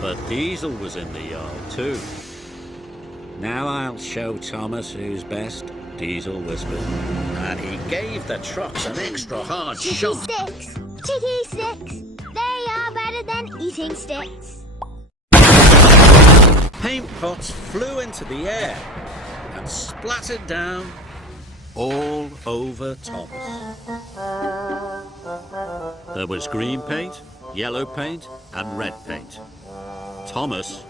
But Diesel was in the yard too. "Now I'll show Thomas who's best," Diesel whispered, and he gave the trucks an extra hard shot. Sticks! Chicky sticks! They are better than eating sticks! Paint pots flew into the air and splattered down all over Thomas. There was green paint, yellow paint, and red paint. Thomas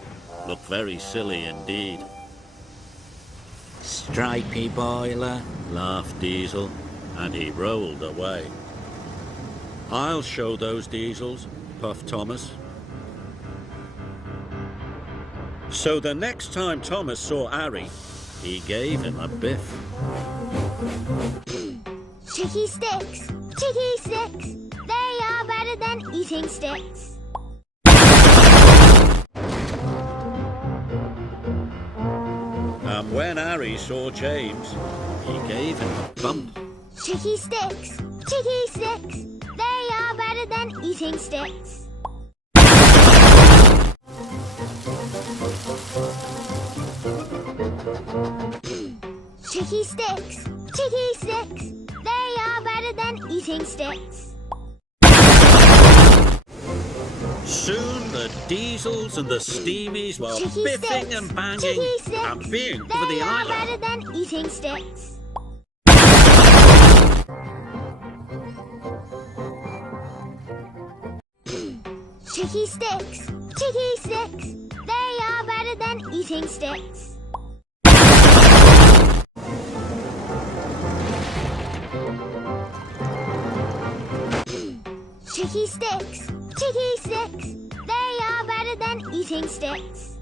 looked very silly indeed. "Stripy boiler," laughed Diesel, and he rolled away. "I'll show those Diesels," puffed Thomas. So the next time Thomas saw Harry, he gave him a biff. Chicky sticks! Chicky sticks! They are better than eating sticks! And when Harry saw James, he gave him a bump. Chicky sticks! Chicky sticks! They are better than eating sticks! Chicky sticks! Chicky sticks! They are better than eating sticks! Soon the Diesels and the Steamies were Chicky biffing sticks! and banging Chicky sticks! and being They over the are island. better than eating sticks! Chicky sticks! Chicky sticks! They are better than eating sticks! Chicky sticks! Chicky sticks! They are better than eating sticks!